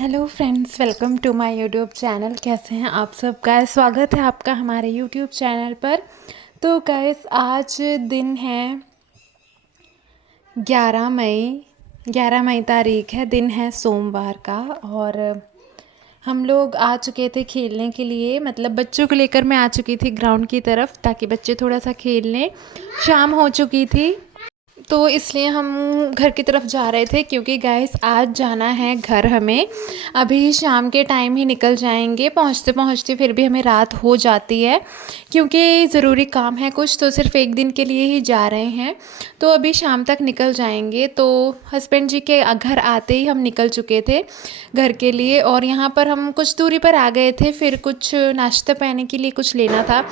Hello friends, welcome to my YouTube channel. कैसे हैं आप सब? गाइस, स्वागत है आपका हमारे यूट्यूब चैनल पर। तो गाइस, आज दिन है 11 मई। 11 मई तारीख है, दिन है सोमवार का। और हम लोग आ चुके थे खेलने के लिए, मतलब बच्चों को लेकर मैं आ चुकी थी ग्राउंड की तरफ ताकि बच्चे थोड़ा सा खेल लें। शाम हो चुकी थी तो इसलिए हम घर की तरफ जा रहे थे, क्योंकि गाइस आज जाना है घर हमें। अभी शाम के टाइम ही निकल जाएंगे, पहुंचते पहुंचते फिर भी हमें रात हो जाती है, क्योंकि ज़रूरी काम है कुछ, तो सिर्फ एक दिन के लिए ही जा रहे हैं। तो अभी शाम तक निकल जाएंगे। तो हस्बैंड जी के घर आते ही हम निकल चुके थे घर के लिए, और यहाँ पर हम कुछ दूरी पर आ गए थे। फिर कुछ नाश्ता पाने के लिए कुछ लेना था,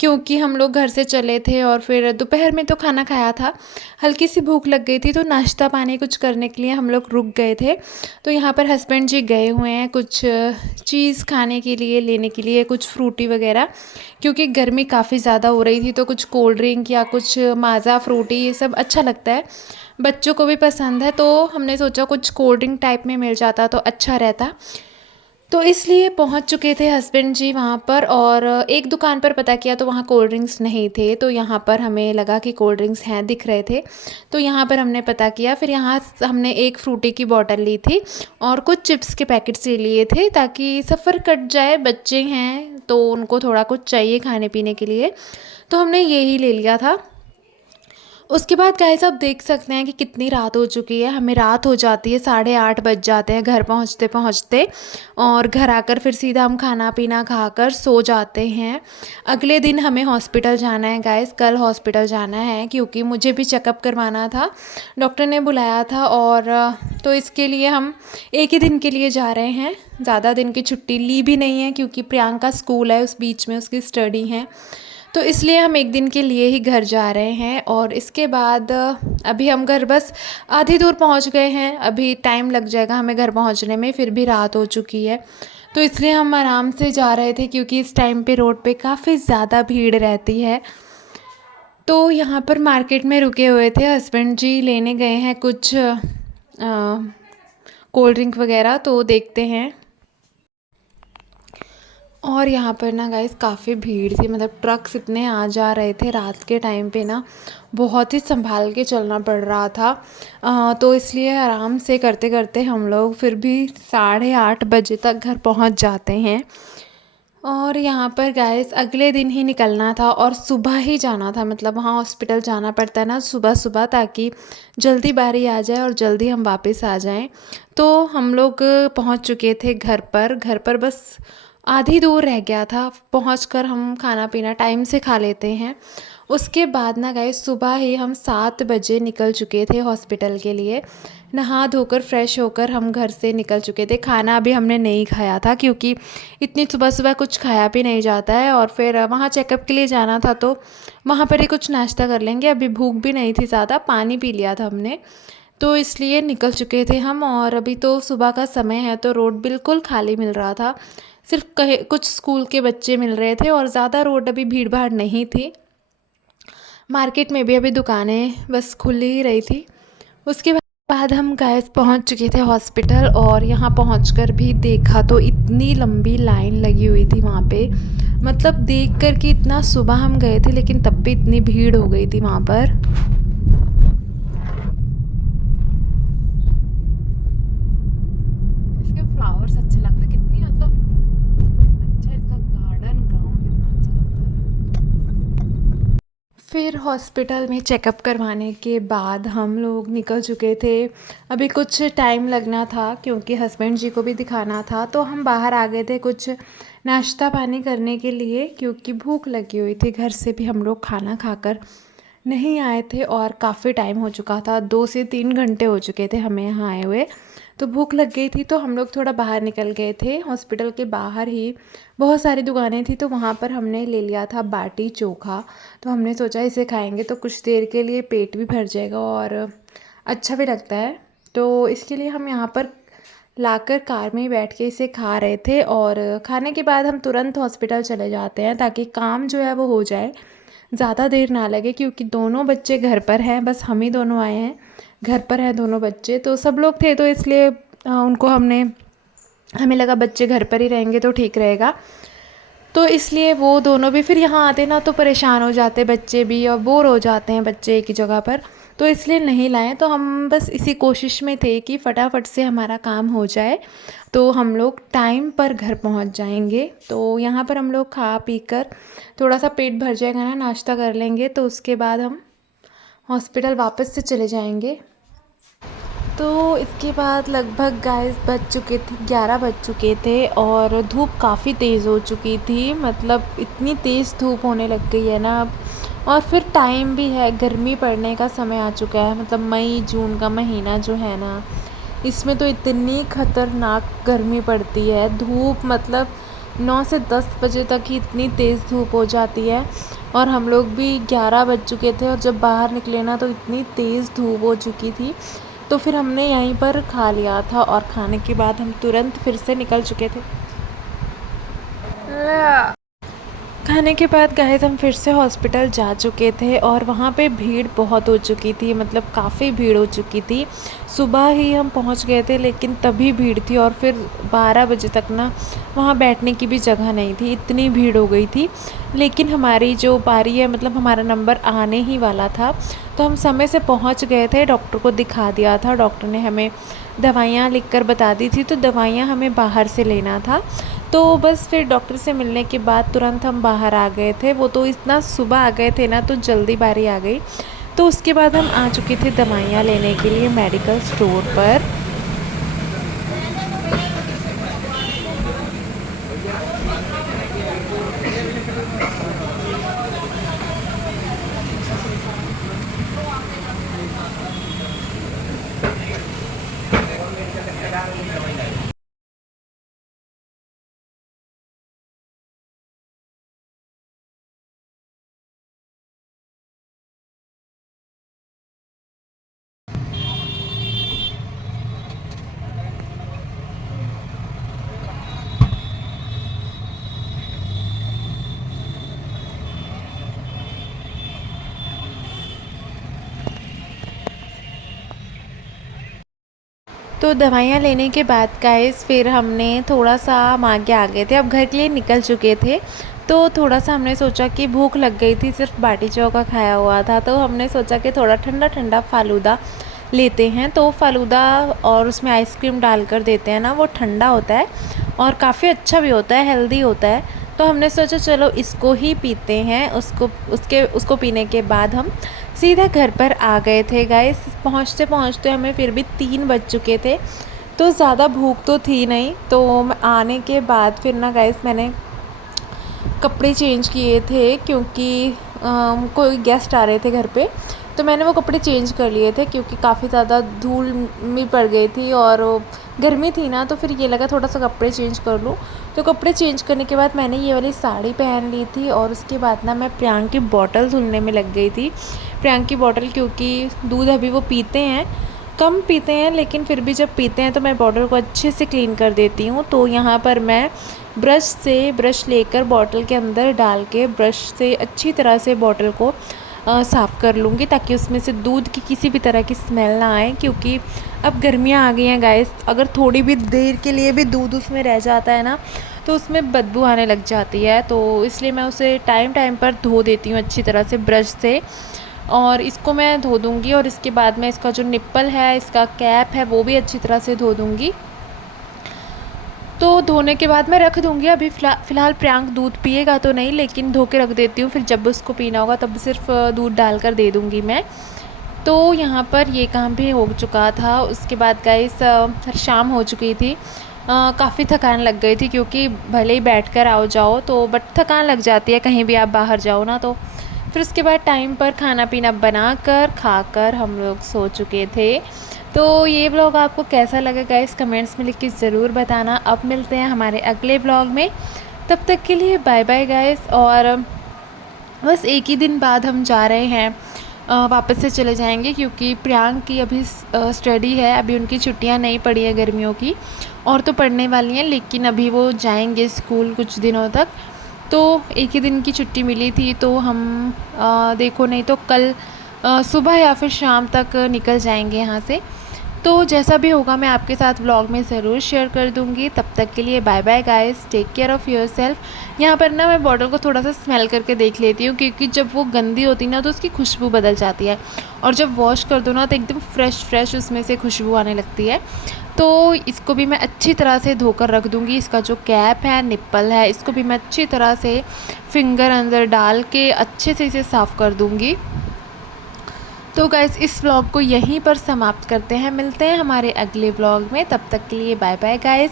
क्योंकि हम लोग घर से चले थे और फिर दोपहर में तो खाना खाया था, हल्की सी भूख लग गई थी, तो नाश्ता पानी कुछ करने के लिए हम लोग रुक गए थे। तो यहाँ पर हस्बैंड जी गए हुए हैं कुछ चीज़ खाने के लिए, लेने के लिए, कुछ फ्रूटी वगैरह, क्योंकि गर्मी काफ़ी ज़्यादा हो रही थी। तो कुछ कोल्ड ड्रिंक या कुछ माज़ा फ्रूटी, ये सब अच्छा लगता है, बच्चों को भी पसंद है। तो हमने सोचा कुछ कोल्ड ड्रिंक टाइप में मिल जाता तो अच्छा रहता। तो इसलिए पहुंच चुके थे हस्बैंड जी वहाँ पर, और एक दुकान पर पता किया तो वहाँ कोल्ड ड्रिंक्स नहीं थे। तो यहाँ पर हमें लगा कि कोल्ड ड्रिंक्स हैं, दिख रहे थे, तो यहाँ पर हमने पता किया। फिर यहाँ हमने एक फ्रूटी की बोतल ली थी और कुछ चिप्स के पैकेट्स ले लिए थे, ताकि सफ़र कट जाए। बच्चे हैं तो उनको थोड़ा कुछ चाहिए खाने पीने के लिए, तो हमने यही ले लिया था। उसके बाद गाइस, आप देख सकते हैं कि कितनी रात हो चुकी है। हमें रात हो जाती है, 8:30 बज जाते हैं घर पहुंचते पहुंचते, और घर आकर फिर सीधा हम खाना पीना खाकर सो जाते हैं। अगले दिन हमें हॉस्पिटल जाना है गाइस, कल हॉस्पिटल जाना है, क्योंकि मुझे भी चेकअप करवाना था, डॉक्टर ने बुलाया था। और तो इसके लिए हम एक ही दिन के लिए जा रहे हैं, ज़्यादा दिन की छुट्टी ली भी नहीं है, क्योंकि प्रियंका स्कूल है, उस बीच में उसकी स्टडी है। तो इसलिए हम एक दिन के लिए ही घर जा रहे हैं। और इसके बाद अभी हम घर बस आधी दूर पहुंच गए हैं, अभी टाइम लग जाएगा हमें घर पहुंचने में, फिर भी रात हो चुकी है। तो इसलिए हम आराम से जा रहे थे, क्योंकि इस टाइम पे रोड पे काफ़ी ज़्यादा भीड़ रहती है। तो यहाँ पर मार्केट में रुके हुए थे, हस्बैंड जी लेने गए हैं कुछ कोल्ड ड्रिंक वगैरह, तो देखते हैं। और यहाँ पर ना गाइस काफ़ी भीड़ थी, मतलब ट्रक्स इतने आ जा रहे थे रात के टाइम पे ना, बहुत ही संभाल के चलना पड़ रहा था। तो इसलिए आराम से करते करते हम लोग फिर भी 8:30 बजे तक घर पहुँच जाते हैं। और यहाँ पर गाइस अगले दिन ही निकलना था और सुबह ही जाना था, मतलब वहाँ हॉस्पिटल जाना पड़ता है ना सुबह सुबह, ताकि जल्दी बारी आ जाए और जल्दी हम वापस आ जाएं। तो हम लोग पहुँच चुके थे घर पर बस आधी दूर रह गया था, पहुंचकर हम खाना पीना टाइम से खा लेते हैं। उसके बाद ना गाइस, सुबह ही हम 7 बजे निकल चुके थे हॉस्पिटल के लिए। नहा धोकर फ्रेश होकर हम घर से निकल चुके थे। खाना अभी हमने नहीं खाया था, क्योंकि इतनी सुबह सुबह कुछ खाया भी नहीं जाता है, और फिर वहाँ चेकअप के लिए जाना था, तो वहाँ पर ही कुछ नाश्ता कर लेंगे। अभी भूख भी नहीं थी ज़्यादा, पानी पी लिया था हमने, तो इसलिए निकल चुके थे हम। और अभी तो सुबह का समय है, तो रोड बिल्कुल खाली मिल रहा था, सिर्फ कहे कुछ स्कूल के बच्चे मिल रहे थे, और ज़्यादा रोड अभी भीड़ भाड़ नहीं थी। मार्केट में भी अभी दुकानें बस खुल ही रही थी। उसके बाद हम गैस पहुंच चुके थे हॉस्पिटल, और यहाँ पहुंचकर भी देखा तो इतनी लंबी लाइन लगी हुई थी वहाँ पे, मतलब देख कर कि इतना सुबह हम गए थे, लेकिन तब भी इतनी भीड़ हो गई थी वहाँ पर। इसके फ्लावर्स अच्छे लगते हैं, कितनी मतलब अच्छा इसका गार्डन ग्राउंड कितना अच्छा लगता है। फिर हॉस्पिटल में चेकअप करवाने के बाद हम लोग निकल चुके थे। अभी कुछ टाइम लगना था, क्योंकि हस्बैंड जी को भी दिखाना था, तो हम बाहर आ गए थे कुछ नाश्ता पानी करने के लिए, क्योंकि भूख लगी हुई थी। घर से भी हम लोग खाना खाकर नहीं आए थे, और काफ़ी टाइम हो चुका था, 2 से 3 घंटे हो चुके थे हमें यहाँ आए हुए। तो भूख लग गई थी, तो हम लोग थोड़ा बाहर निकल गए थे। हॉस्पिटल के बाहर ही बहुत सारी दुकानें थी, तो वहाँ पर हमने ले लिया था बाटी चोखा। तो हमने सोचा इसे खाएंगे तो कुछ देर के लिए पेट भी भर जाएगा और अच्छा भी लगता है। तो इसके लिए हम यहाँ पर लाकर कार में ही बैठ के इसे खा रहे थे, और खाने के बाद हम तुरंत हॉस्पिटल चले जाते हैं, ताकि काम जो है वो हो जाए, ज़्यादा देर ना लगे, क्योंकि दोनों बच्चे घर पर हैं, बस हम ही दोनों आए हैं, घर पर हैं दोनों बच्चे। तो सब लोग थे, तो इसलिए उनको हमने हमें लगा बच्चे घर पर ही रहेंगे तो ठीक रहेगा, तो इसलिए वो दोनों भी फिर यहाँ आते ना तो परेशान हो जाते बच्चे भी, और बोर हो जाते हैं बच्चे एक ही जगह पर, तो इसलिए नहीं लाए। तो हम बस इसी कोशिश में थे कि फटाफट से हमारा काम हो जाए तो हम लोग टाइम पर घर पहुँच जाएंगे। तो यहाँ पर हम लोग खा पी कर थोड़ा सा पेट भर जाएगा ना, नाश्ता कर लेंगे, तो उसके बाद हम हॉस्पिटल वापस से चले जाएंगे। तो इसके बाद लगभग गाइस बज चुके थे 11 बज चुके थे और धूप काफ़ी तेज़ हो चुकी थी, मतलब इतनी तेज़ धूप होने लग गई है ना अब। और फिर टाइम भी है, गर्मी पड़ने का समय आ चुका है, मतलब मई जून का महीना जो है ना, इसमें तो इतनी ख़तरनाक गर्मी पड़ती है। धूप मतलब 9 से 10 बजे तक ही इतनी तेज़ धूप हो जाती है, और हम लोग भी 11 बज चुके थे और जब बाहर निकले ना तो इतनी तेज़ धूप हो चुकी थी। तो फिर हमने यहीं पर खा लिया था और खाने के बाद हम तुरंत फिर से निकल चुके थे। खाने के बाद गाइस हम फिर से हॉस्पिटल जा चुके थे और वहाँ पे भीड़ बहुत हो चुकी थी, मतलब काफ़ी भीड़ हो चुकी थी। सुबह ही हम पहुँच गए थे लेकिन तभी भीड़ थी, और फिर 12 बजे तक ना वहाँ बैठने की भी जगह नहीं थी, इतनी भीड़ हो गई थी। लेकिन हमारी जो बारी है, मतलब हमारा नंबर आने ही वाला था, तो हम समय से पहुँच गए थे। डॉक्टर को दिखा दिया था, डॉक्टर ने हमें दवाइयाँ लिख कर बता दी थी, तो दवाइयाँ हमें बाहर से लेना था। तो बस फिर डॉक्टर से मिलने के बाद तुरंत हम बाहर आ गए थे। वो तो इतना सुबह आ गए थे ना तो जल्दी बारी आ गई। तो उसके बाद हम आ चुके थे दवाइयाँ लेने के लिए मेडिकल स्टोर पर। तो दवाइयाँ लेने के बाद गाइस फिर हमने थोड़ा सा हम आगे आ गए थे, अब घर के लिए निकल चुके थे। तो थोड़ा सा हमने सोचा कि भूख लग गई थी, सिर्फ बाटी चोखा खाया हुआ था, तो हमने सोचा कि थोड़ा ठंडा ठंडा फ़ालूदा लेते हैं। तो फ़ालूदा और उसमें आइसक्रीम डालकर देते हैं ना, वो ठंडा होता है और काफ़ी अच्छा भी होता है, हेल्दी होता है। तो हमने सोचा चलो इसको ही पीते हैं। उसको पीने के बाद हम सीधा घर पर आ गए थे गाइस। पहुँचते पहुँचते हमें फिर भी 3 बज चुके थे, तो ज़्यादा भूख तो थी नहीं। तो आने के बाद फिर ना गाइस मैंने कपड़े चेंज किए थे, क्योंकि कोई गेस्ट आ रहे थे घर पे, तो मैंने वो कपड़े चेंज कर लिए थे क्योंकि काफ़ी ज़्यादा धूल में पड़ गई थी और गर्मी थी ना, तो फिर ये लगा थोड़ा सा कपड़े चेंज कर लूँ। तो कपड़े चेंज करने के बाद मैंने ये वाली साड़ी पहन ली थी, और उसके बाद ना मैं प्रियांक की बॉटल धुलने में लग गई थी। प्रियांक की बॉटल, क्योंकि दूध अभी वो पीते हैं, कम पीते हैं, लेकिन फिर भी जब पीते हैं तो मैं बॉटल को अच्छे से क्लीन कर देती हूँ। तो यहाँ पर मैं ब्रश लेकर बॉटल के अंदर डाल के ब्रश से अच्छी तरह से बॉटल को साफ़ कर लूँगी, ताकि उसमें से दूध की किसी भी तरह की स्मेल ना आए। क्योंकि अब गर्मियाँ आ गई हैं गाइस, अगर थोड़ी भी देर के लिए भी दूध उसमें रह जाता है ना तो उसमें बदबू आने लग जाती है। तो इसलिए मैं उसे टाइम टाइम पर धो देती हूँ अच्छी तरह से ब्रश से, और इसको मैं धो दूँगी। और इसके बाद में इसका जो निप्पल है, इसका कैप है, वो भी अच्छी तरह से धो दूँगी। तो धोने के बाद मैं रख दूँगी। अभी फ़िलहाल प्रियांक दूध पिएगा तो नहीं, लेकिन धो के रख देती हूँ, फिर जब उसको पीना होगा तब सिर्फ दूध डालकर दे दूँगी मैं। तो यहाँ पर ये काम भी हो चुका था। उसके बाद गाइस शाम हो चुकी थी, काफ़ी थकान लग गई थी, क्योंकि भले ही बैठ कर आओ जाओ तो बट थकान लग जाती है कहीं भी आप बाहर जाओ ना। तो फिर उसके बाद टाइम पर खाना पीना बनाकर खाकर हम लोग सो चुके थे। तो ये व्लॉग आपको कैसा लगा गाइस, कमेंट्स में लिख के ज़रूर बताना। अब मिलते हैं हमारे अगले व्लॉग में, तब तक के लिए बाय बाय गाइस। और बस एक ही दिन बाद हम जा रहे हैं, वापस से चले जाएंगे, क्योंकि प्रियांक की अभी स्टडी है, अभी उनकी छुट्टियां नहीं पड़ी है गर्मियों की, और तो पढ़ने वाली हैं, लेकिन अभी वो जाएंगे स्कूल कुछ दिनों तक। तो एक ही दिन की छुट्टी मिली थी, तो हम देखो नहीं तो कल सुबह या फिर शाम तक निकल जाएंगे यहाँ से। तो जैसा भी होगा मैं आपके साथ व्लॉग में ज़रूर शेयर कर दूँगी। तब तक के लिए bye bye guys, take care of yourself. यहाँ पर ना मैं बॉटल को थोड़ा सा स्मेल करके देख लेती हूँ, क्योंकि जब वो गंदी होती है ना तो उसकी खुशबू बदल जाती है, और जब वॉश कर दो ना तो एकदम फ्रेश उसमें से खुशबू आने लगती है। तो इसको भी मैं अच्छी तरह से धोकर रख दूँगी। इसका जो कैप है, निप्पल है, इसको भी मैं अच्छी तरह से फिंगर अंदर डाल के अच्छे से इसे साफ़ कर दूँगी। तो गाइस इस व्लॉग को यहीं पर समाप्त करते हैं। मिलते हैं हमारे अगले व्लॉग में। तब तक के लिए बाय बाय गाइस,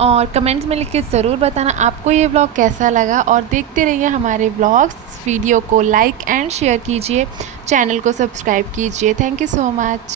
और कमेंट्स में लिख के ज़रूर बताना आपको ये व्लॉग कैसा लगा, और देखते रहिए हमारे व्लॉग्स। वीडियो को लाइक एंड शेयर कीजिए, चैनल को सब्सक्राइब कीजिए। Thank you so much.